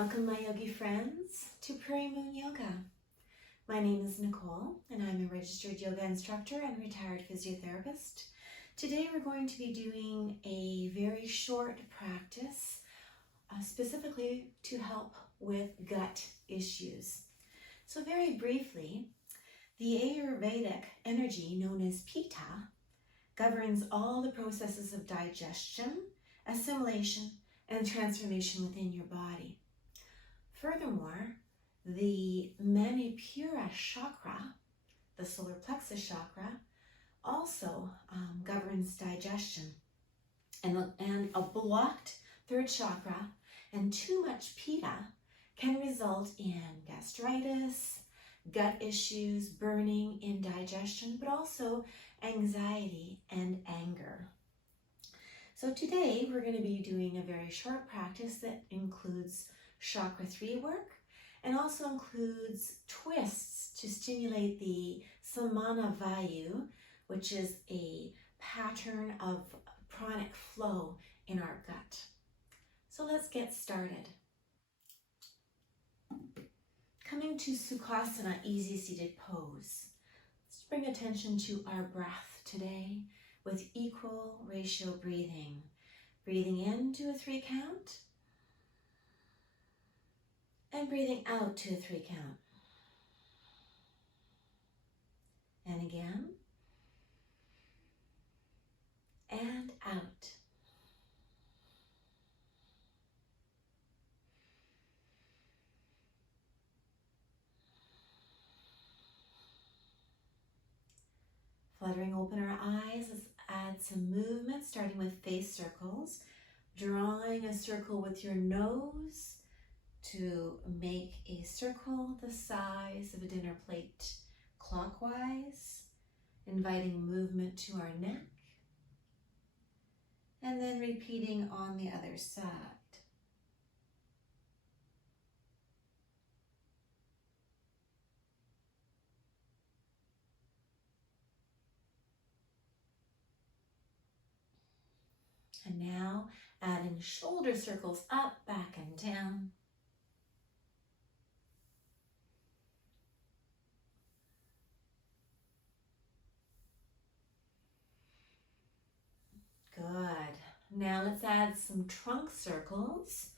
Welcome, my yogi friends, to Prairie Moon Yoga. My name is Nicole, and I'm a registered yoga instructor and retired physiotherapist. Today we're going to be doing a very short practice, specifically to help with gut issues. So very briefly, the Ayurvedic energy known as Pitta governs all the processes of digestion, assimilation, and transformation within your body. Furthermore, the Manipura chakra, the solar plexus chakra, also governs digestion. And a blocked third chakra and too much Pitta can result in gastritis, gut issues, burning, indigestion, but also anxiety and anger. So today we're going to be doing a very short practice that includes Chakra 3 work and also includes twists to stimulate the Samana vayu, which is a pattern of pranic flow in our gut. So let's get started. Coming to Sukhasana, easy seated pose. Let's bring attention to our breath today with equal ratio breathing. Breathing in to a 3 count and breathing out to a 3 count. And again, and out. Fluttering open our eyes, let's add some movement, starting with face circles. Drawing a circle with your nose to make a circle the size of a dinner plate clockwise, inviting movement to our neck, and then repeating on the other side. And now adding shoulder circles up, back, and down. Good. Now let's add some trunk circles,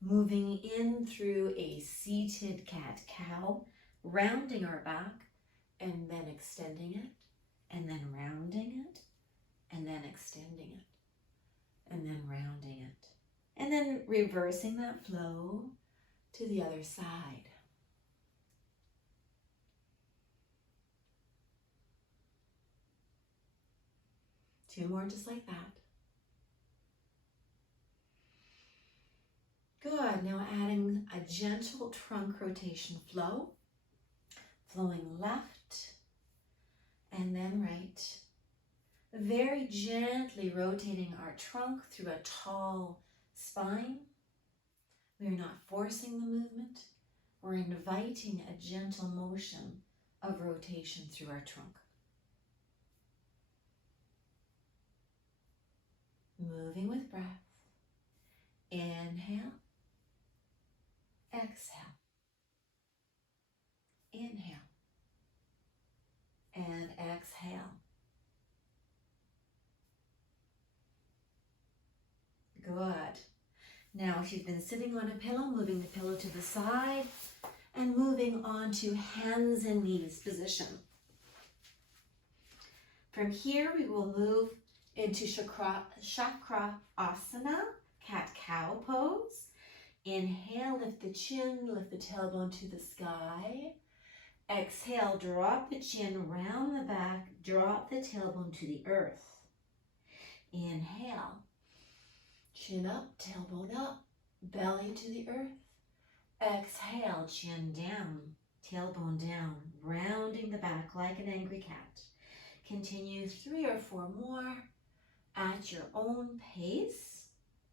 moving in through a seated cat-cow, rounding our back, and then extending it, and then rounding it, and then extending it, and then rounding it, and then reversing that flow to the other side. Two more just like that. Good, now adding a gentle trunk rotation flow, flowing left and then right. Very gently rotating our trunk through a tall spine. We are not forcing the movement. We're inviting a gentle motion of rotation through our trunk. Moving with breath. Inhale. Exhale. Inhale. And exhale. Good. Now, if you've been sitting on a pillow, moving the pillow to the side and moving on to hands and knees position. From here, we will move into Chakra asana, cat-cow pose. Inhale, lift the chin, lift the tailbone to the sky. Exhale, drop the chin, round the back, drop the tailbone to the earth. Inhale, chin up, tailbone up, belly to the earth. Exhale, chin down, tailbone down, rounding the back like an angry cat. Continue 3 or 4 more at your own pace,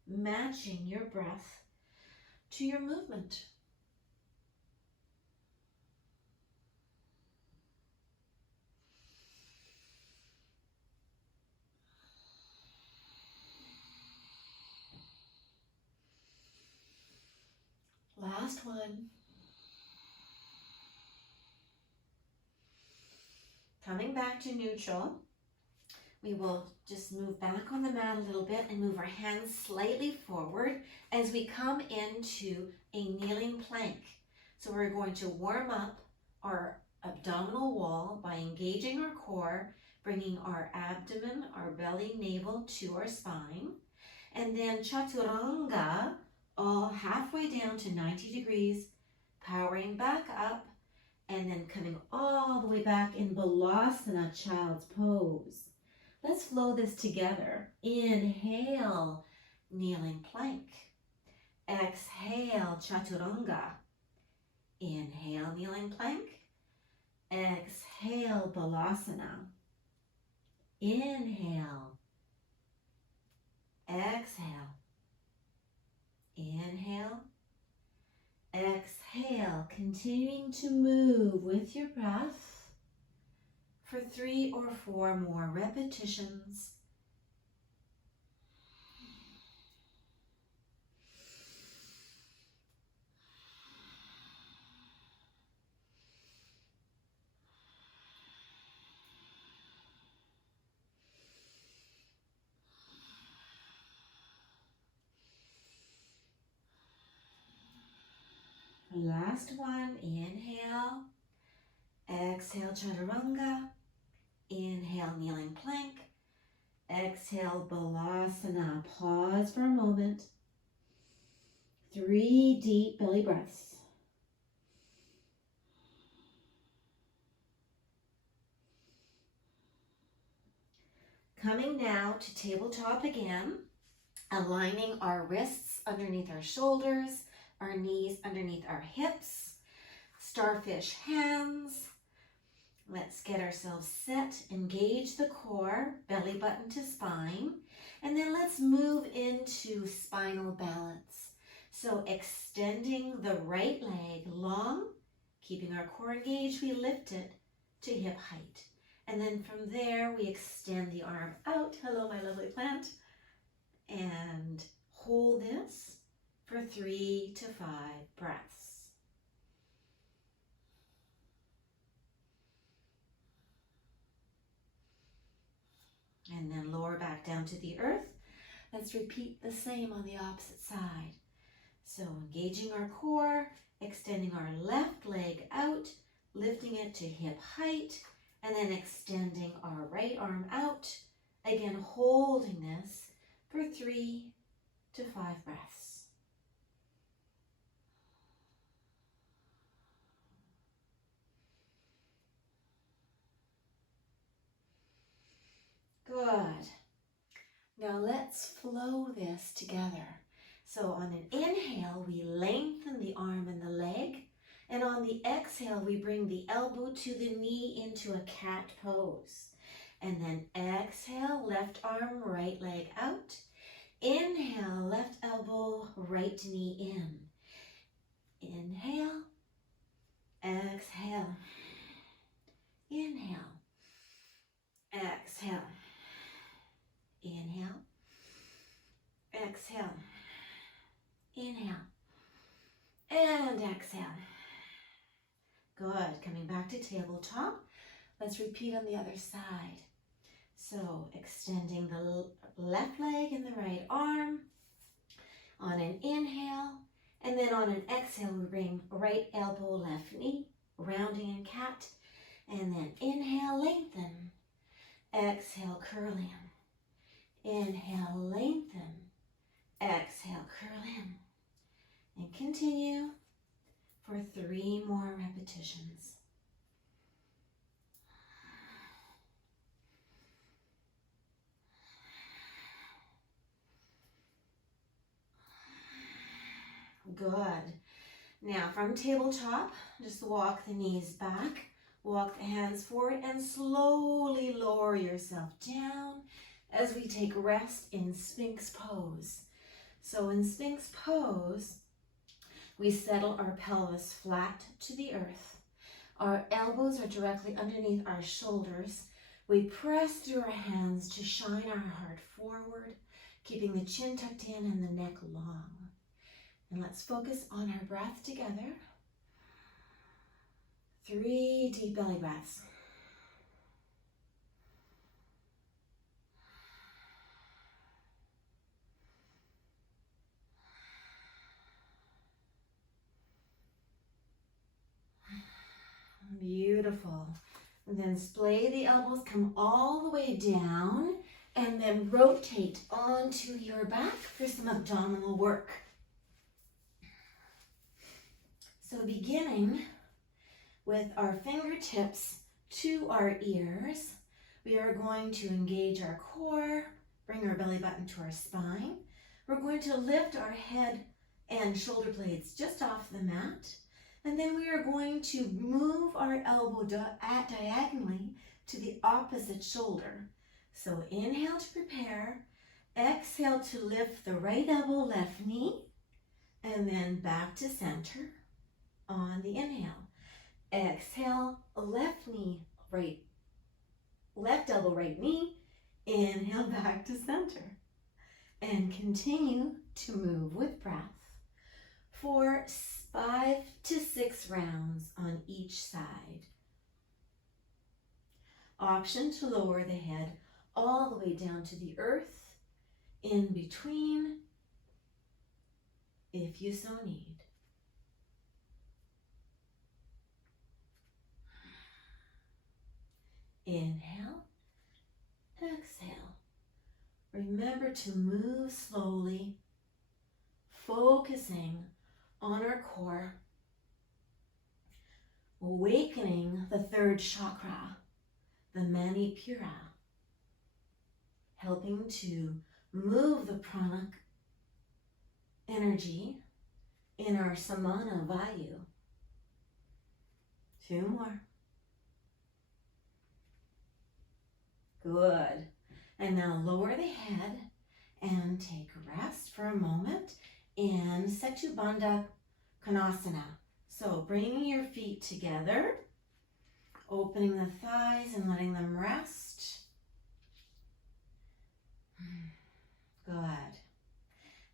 matching your breath to your movement. Last one. Coming back to neutral. We will just move back on the mat a little bit and move our hands slightly forward as we come into a kneeling plank. So we're going to warm up our abdominal wall by engaging our core, bringing our abdomen, our belly, navel to our spine. And then chaturanga, all halfway down to 90 degrees, powering back up, and then coming all the way back in balasana, child's pose. Let's flow this together. Inhale, kneeling plank. Exhale, chaturanga. Inhale, kneeling plank. Exhale, balasana. Inhale. Exhale. Inhale. Exhale, continuing to move with your breath for 3 or 4 more repetitions. Last one, inhale, exhale, chaturanga, inhale, kneeling plank, exhale, balasana. Pause for a moment. 3 deep belly breaths. Coming now to tabletop again, aligning our wrists underneath our shoulders, our knees underneath our hips, starfish hands. Let's get ourselves set, engage the core, belly button to spine, and then let's move into spinal balance. So extending the right leg long, keeping our core engaged, we lift it to hip height. And then from there, we extend the arm out. Hello, my lovely plant. And hold this for 3 to 5 breaths. And then lower back down to the earth. Let's repeat the same on the opposite side. So engaging our core, extending our left leg out, lifting it to hip height, and then extending our right arm out. Again, holding this for 3 to 5 breaths. Good. Now let's flow this together. So on an inhale, we lengthen the arm and the leg. And on the exhale, we bring the elbow to the knee into a cat pose. And then exhale, left arm, right leg out. Inhale, left elbow, right knee in. Inhale, exhale, inhale, exhale. Inhale, exhale, inhale, and exhale. Good. Coming back to tabletop. Let's repeat on the other side. So extending the left leg and the right arm on an inhale, and then on an exhale, we bring right elbow, left knee, rounding in cat, and then inhale, lengthen, exhale, curl in. Inhale, lengthen, exhale, curl in, and continue for 3 more repetitions. Good. Now from tabletop, just walk the knees back, walk the hands forward, and slowly lower yourself down as we take rest in Sphinx pose. So in Sphinx pose, we settle our pelvis flat to the earth. Our elbows are directly underneath our shoulders. We press through our hands to shine our heart forward, keeping the chin tucked in and the neck long. And let's focus on our breath together. 3 deep belly breaths. Beautiful. And then splay the elbows, come all the way down, and then rotate onto your back for some abdominal work. So beginning with our fingertips to our ears, we are going to engage our core, bring our belly button to our spine. We're going to lift our head and shoulder blades just off the mat. And then we are going to move our elbow diagonally to the opposite shoulder. So inhale to prepare, exhale to lift the right elbow, left knee, and then back to center on the inhale. Exhale, left knee, left elbow, right knee, inhale back to center. And continue to move with breath for 5 to 6 rounds on each side. Option to lower the head all the way down to the earth, in between, if you so need. Inhale, exhale. Remember to move slowly, focusing on our core, awakening the 3rd chakra, the Manipura, helping to move the pranic energy in our Samana, vayu. 2 more. Good. And now lower the head and take a rest for a moment in Setu Bandha Konasana. So bringing your feet together, opening the thighs and letting them rest. Good.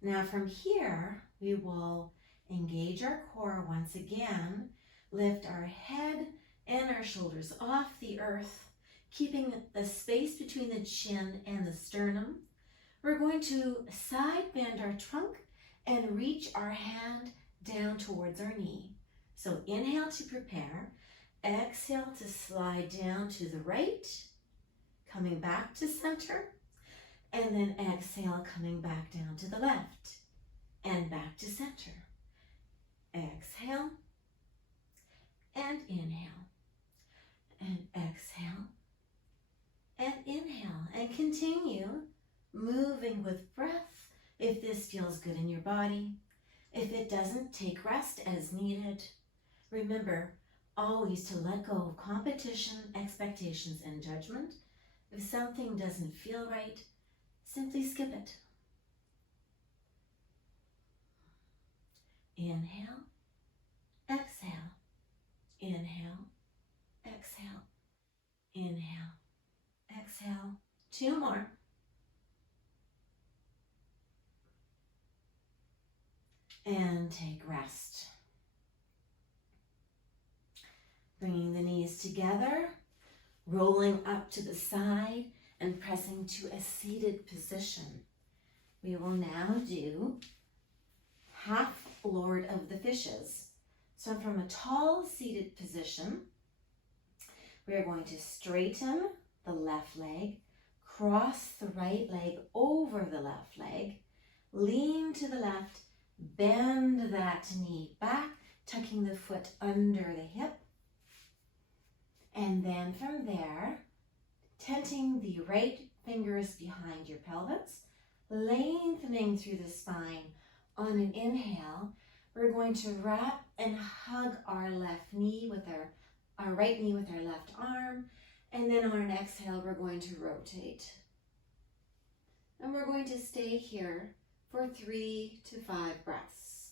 Now from here, we will engage our core once again, lift our head and our shoulders off the earth, keeping the space between the chin and the sternum. We're going to side bend our trunk and reach our hand down towards our knee. So inhale to prepare, exhale to slide down to the right, coming back to center, and then exhale, coming back down to the left and back to center. Exhale and inhale and exhale and inhale, and continue moving with breath if this feels good in your body. If it doesn't, take rest as needed. Remember always to let go of competition, expectations, and judgment. If something doesn't feel right, simply skip it. Inhale, exhale, inhale, exhale, inhale, exhale. 2 more. And take rest. Bringing the knees together, rolling up to the side and pressing to a seated position. We will now do half Lord of the Fishes. So from a tall seated position, we are going to straighten the left leg, cross the right leg over the left leg, lean to the left, bend that knee back, tucking the foot under the hip. And then from there, tenting the right fingers behind your pelvis, lengthening through the spine. On an inhale, we're going to wrap and hug our left knee with our right knee with our left arm. And then on an exhale, we're going to rotate. And we're going to stay here for 3 to 5 breaths.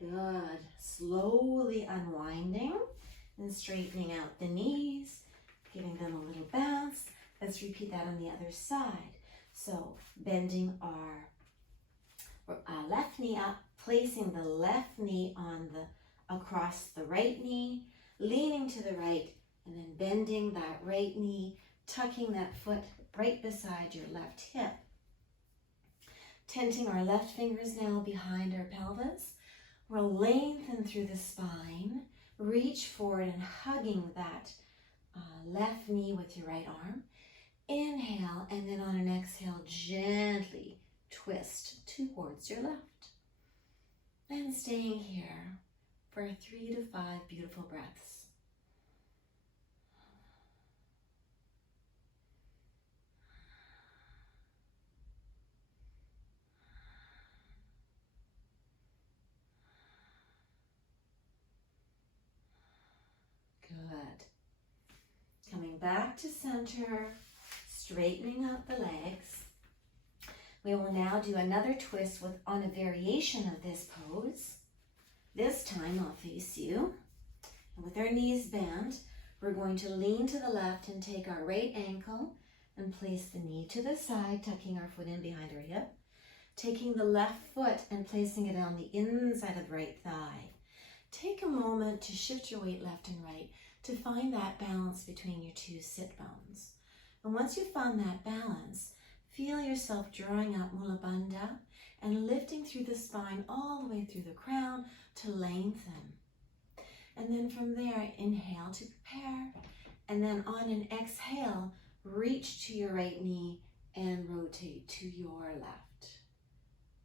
Good. Slowly unwinding and straightening out the knees, giving them a little bounce. Let's repeat that on the other side. So bending our left knee up, placing the left knee on across the right knee, leaning to the right, and then bending that right knee, tucking that foot right beside your left hip. Tenting our left fingers now behind our pelvis. We'll lengthen through the spine, reach forward and hugging that left knee with your right arm. Inhale, and then on an exhale, gently twist towards your left. And staying here for 3 to 5 beautiful breaths. Good. Coming back to center, straightening out the legs. We will now do another twist on a variation of this pose. This time I'll face you. And with our knees bent, we're going to lean to the left and take our right ankle and place the knee to the side, tucking our foot in behind our hip. Taking the left foot and placing it on the inside of the right thigh. Take a moment to shift your weight left and right to find that balance between your two sit bones. And once you've found that balance, feel yourself drawing up Mula Bandha and lifting through the spine all the way through the crown to lengthen. And then from there, inhale to prepare. And then on an exhale, reach to your right knee and rotate to your left.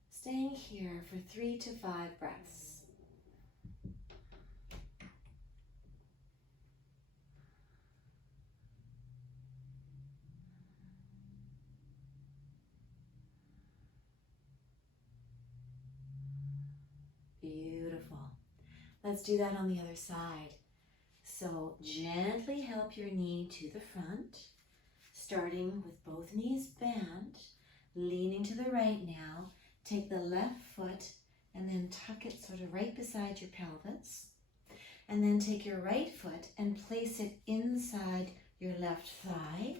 Staying here for 3 to 5 breaths. Beautiful. Let's do that on the other side. So gently help your knee to the front, starting with both knees bent, leaning to the right now. Take the left foot and then tuck it sort of right beside your pelvis. And then take your right foot and place it inside your left thigh.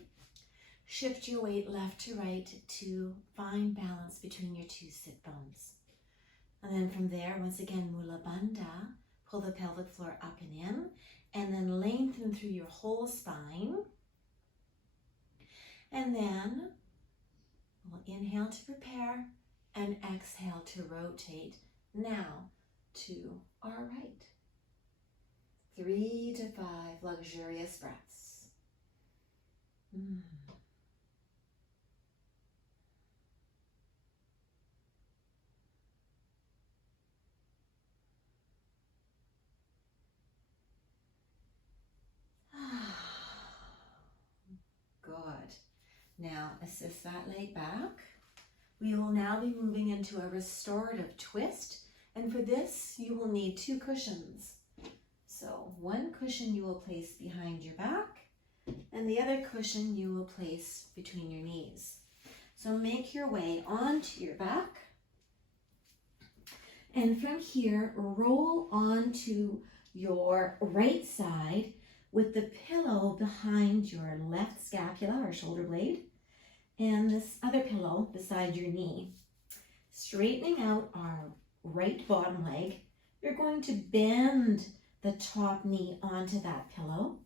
Shift your weight left to right to find balance between your two sit bones. And then from there, once again, Mula Bandha, pull the pelvic floor up and in, and then lengthen through your whole spine. And then we'll inhale to prepare and exhale to rotate now to our right. 3 to 5 luxurious breaths. Good. Now assist that leg back. We will now be moving into a restorative twist. And for this, you will need 2 cushions. So one cushion you will place behind your back, and the other cushion you will place between your knees. So make your way onto your back. And from here, roll onto your right side with the pillow behind your left scapula or shoulder blade, and this other pillow beside your knee. Straightening out our right bottom leg, you're going to bend the top knee onto that pillow.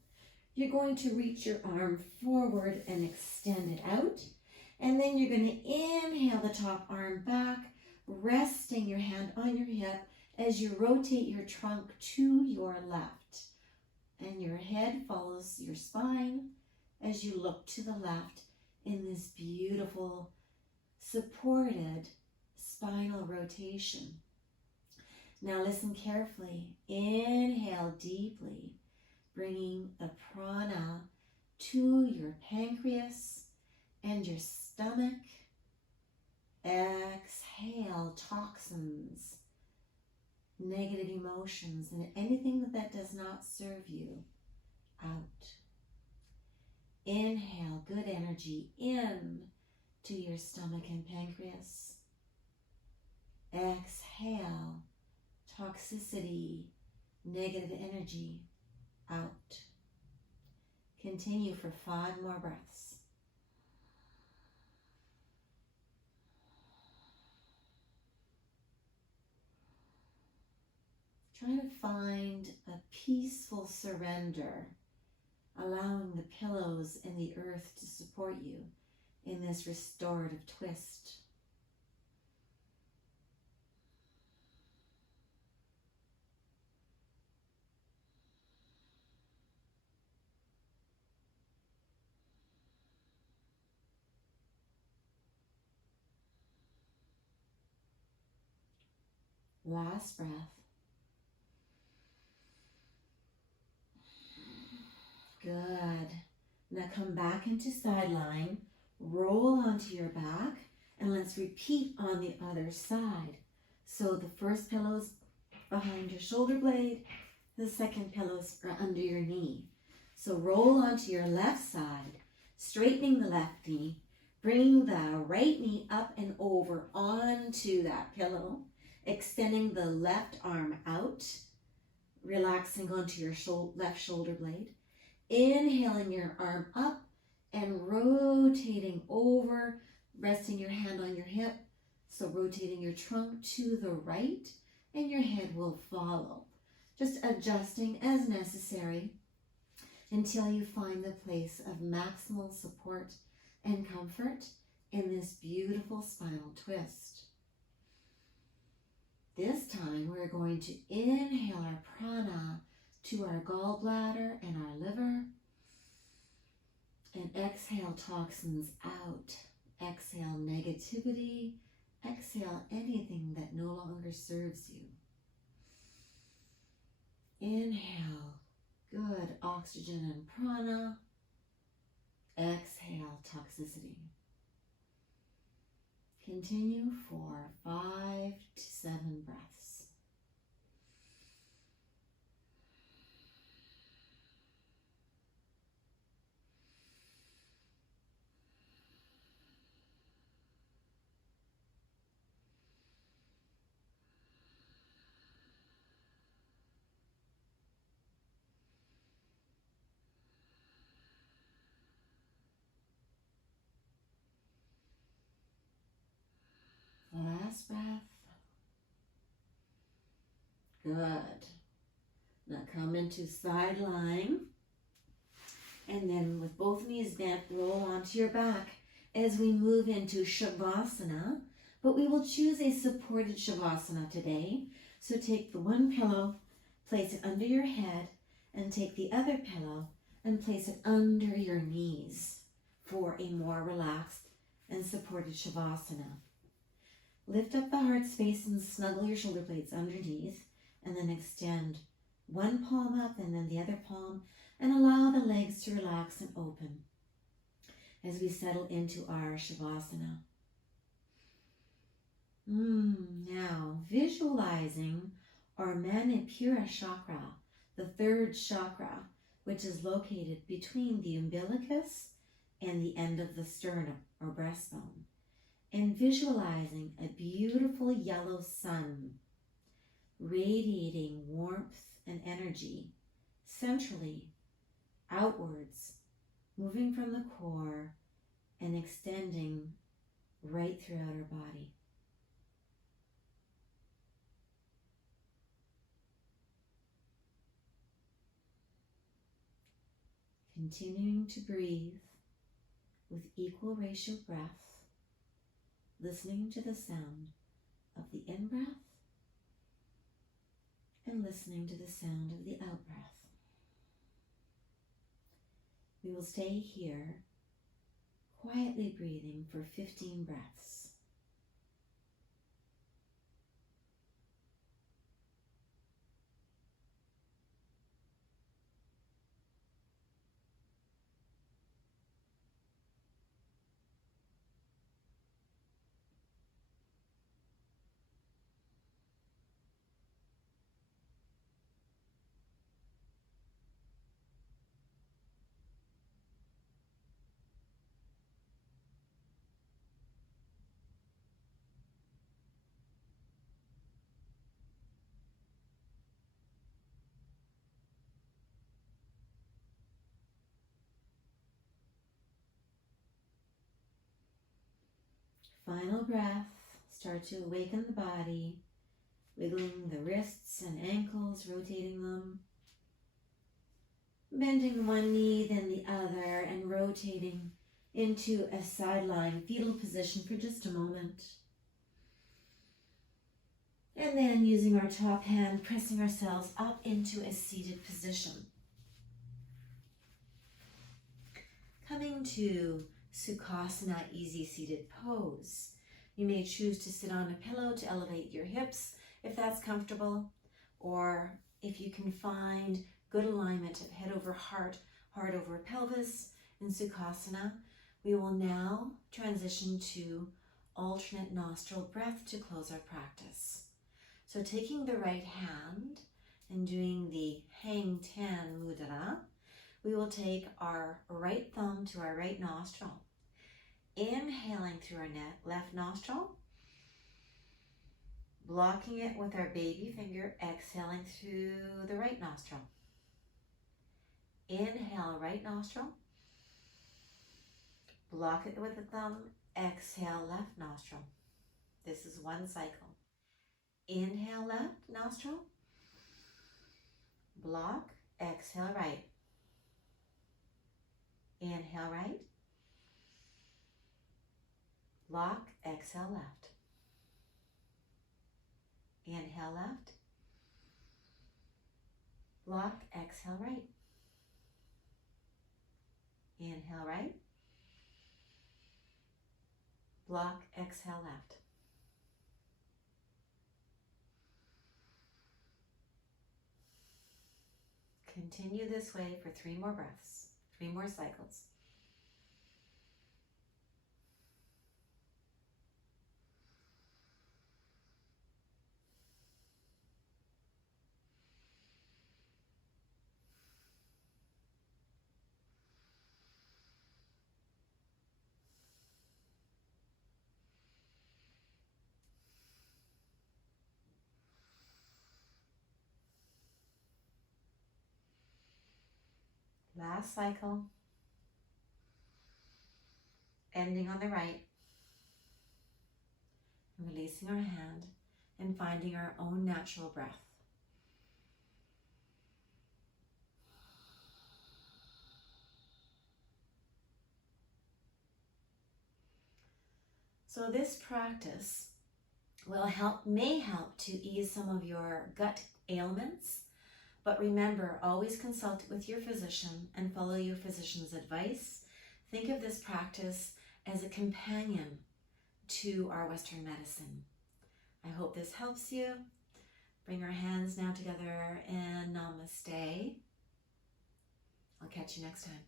You're going to reach your arm forward and extend it out. And then you're going to inhale the top arm back, resting your hand on your hip as you rotate your trunk to your left. And your head follows your spine as you look to the left in this beautiful, supported spinal rotation. Now listen carefully. Inhale deeply, bringing the prana to your pancreas and your stomach. Exhale toxins, negative emotions, and anything that does not serve you out. Inhale good energy in to your stomach and pancreas. Exhale toxicity, negative energy out. Continue for 5 more breaths. Try to find a peaceful surrender, allowing the pillows and the earth to support you in this restorative twist. Last breath. Good. Now come back into side line, roll onto your back, and let's repeat on the other side. So the first pillow's behind your shoulder blade, the second pillow's under your knee. So roll onto your left side, straightening the left knee, bringing the right knee up and over onto that pillow, extending the left arm out, relaxing onto your left shoulder blade. Inhaling your arm up and rotating over, resting your hand on your hip. So rotating your trunk to the right and your head will follow. Just adjusting as necessary until you find the place of maximal support and comfort in this beautiful spinal twist. This time we're going to inhale our prana to our gallbladder and our liver, and exhale toxins out. Exhale negativity, exhale anything that no longer serves you. Inhale, good oxygen and prana. Exhale toxicity. Continue for 5 to 7 breaths. Last breath. Good. Now come into side lying. And then with both knees bent, roll onto your back as we move into Savasana. But we will choose a supported Savasana today. So take the one pillow, place it under your head, and take the other pillow and place it under your knees for a more relaxed and supported Savasana. Lift up the heart space and snuggle your shoulder blades underneath, and then extend one palm up and then the other palm, and allow the legs to relax and open as we settle into our Savasana. Now, visualizing our Manipura chakra, the 3rd chakra, which is located between the umbilicus and the end of the sternum or breastbone, and visualizing a beautiful yellow sun radiating warmth and energy centrally, outwards, moving from the core and extending right throughout our body. Continuing to breathe with equal ratio breath, listening to the sound of the in-breath and listening to the sound of the out-breath. We will stay here, quietly breathing for 15 breaths. final breath, start to awaken the body, wiggling the wrists and ankles, rotating them, bending one knee, then the other, and rotating into a sideline fetal position for just a moment. And then using our top hand, pressing ourselves up into a seated position. Coming to Sukhasana, easy seated pose. You may choose to sit on a pillow to elevate your hips if that's comfortable, or if you can find good alignment of head over heart, heart over pelvis in Sukhasana, we will now transition to alternate nostril breath to close our practice. So taking the right hand and doing the hang ten mudra, we will take our right thumb to our right nostril, inhaling through our left nostril, blocking it with our baby finger, exhaling through the right nostril. Inhale, right nostril, block it with the thumb, exhale, left nostril. This is one cycle. Inhale, left nostril, block, exhale, right. Inhale, right, block, exhale, left. Inhale, left, block, exhale, right. Inhale, right, block, exhale, left. Continue this way for 3 more breaths, 3 more cycles. Last cycle, ending on the right, releasing our hand and finding our own natural breath. So this practice may help to ease some of your gut ailments. But remember, always consult with your physician and follow your physician's advice. Think of this practice as a companion to our Western medicine. I hope this helps you. Bring our hands now together and namaste. I'll catch you next time.